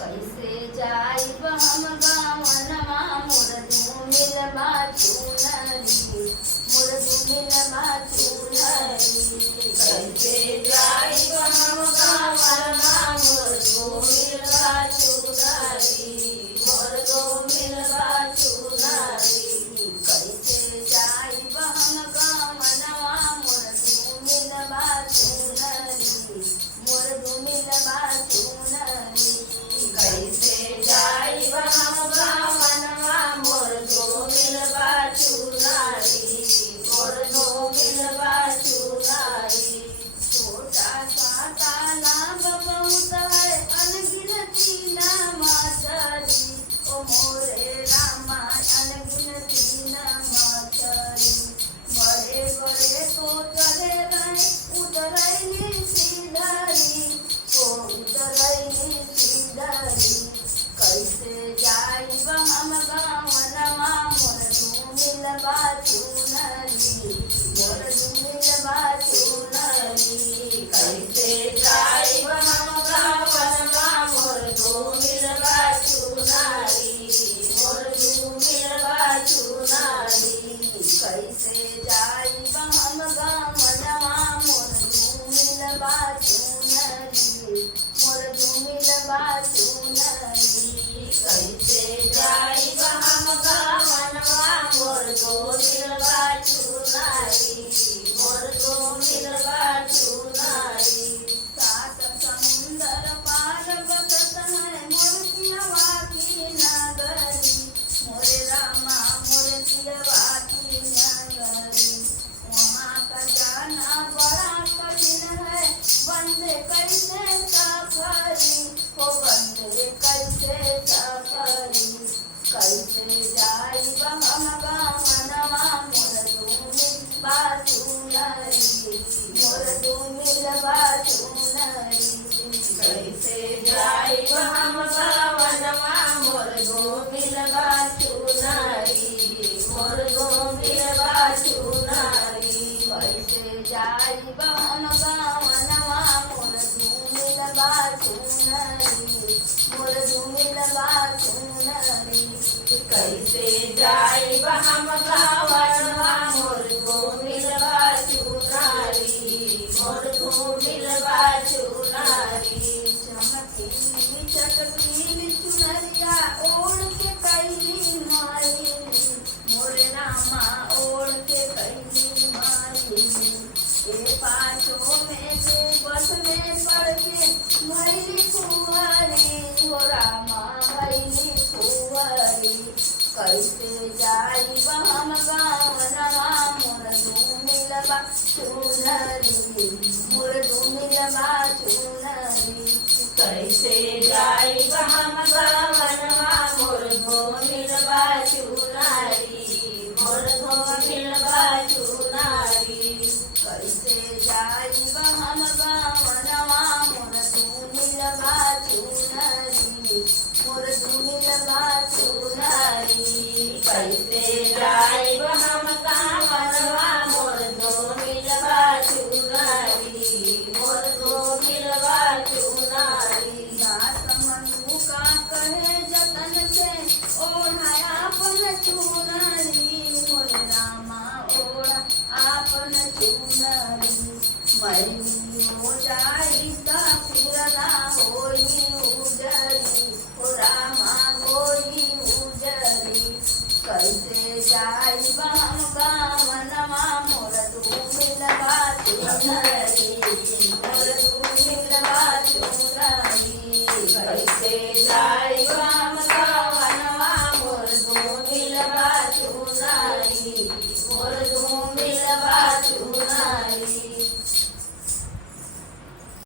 कैसे जाइब हम गावनमा मोर धूमिलबा चुनरी मोर धूमिलबा चुनरी कैसे जाइब हम गावनमा मोर धूमिलबा चुनरी मोर धूमिलबा चुनरी कैसे जाइब हम गावनमा मोर धूमिलबा चुनरी मोर धूमिलबा चुनरी कैसे जाइब हम गावनमा मोर धूमिलबा चुनरी मोर धूमिलबा चुनरी छोटा सा तालाब बहुत है अनगिनती नामाचरी ओ मोरे रामा अनगिनती नामाचरी बड़े बड़े तो चले रहे उतरैली सीधरी ओ उतरैली सीधरी कैसे जाइब हम गावनमा मोर धूमिलबा चुनरी मोर धूमिलबा चुनरी कैसे जाइब हम गावनमा मोर धूमिलबा चुनरी मोर धूमिलबा चुनरी कैसे जाइब हम गावनमा मोर धूमिलबा चुनरी मोर धूमिलबा चुनरी कैसे जाइब हम गावनमा मोर धूमिलबा चुनरी मोर धूमिलबा चुनरी सात समुंदर पार बसत है मोर पियवा की नगरी मोरे रामा मोर पियवा की नगरी वहाँ का जाना बड़ा कठिन है बंदे कैसे सफरी हो बंदे कैसे सफरी कैसे जाइब हम गावनमा मोर धूमिलबा चुनरी मोर धूमिलबा चुनरी कैसे जाइब हम गावनमा मोर धूमिलबा चुनरी मोर धूमिलबा चुनरी कैसे जाइब हम गावनमा मोर धूमिलबा चुनरी मोर धूमिलबा चुनरी कैसे जाइब हम गावनमा मोर धूमिलबा चुनरी मोर धूमिलबा चुनरी चमकीली चटकीली चुनरिया ओढ़ के कैली माई मोरे रामा ओढ़ के कैली माई ए पाछों में से बस में पड़ के भैली फुहरी हो रामा भैली फुहरी कैसे जाइब हम गावनमा मोर धूमिलबा चुनरी